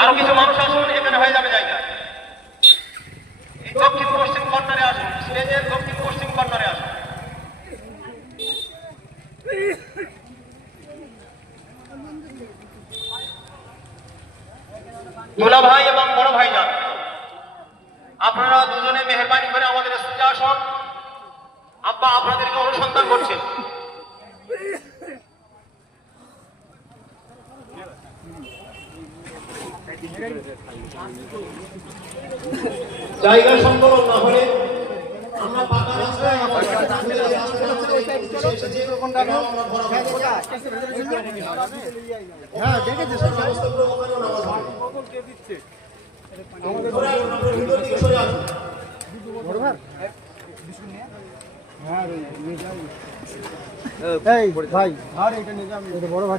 আরো কিছু মানুষ আসুন, এখানে হয়ে যাবে জায়গা। এই দক্ষিণ পশ্চিম কর্নারে আসুন, স্টেজের দক্ষিণ পশ্চিম কর্নারে আসুন। দুলা ভাই এবং বড় ভাই যান, আপনারা দুজনে মেহরবানি করে আমাদের স্টেজে আসুন। আব্বা আপনাদেরকে অনুসন্ধান করছেন। জায়গা সংকলন না হলে আমরা পাকা রাস্তায় হ্যাঁ দেখেছি ভাই আর এটা নিয়ে যান বড় ভাই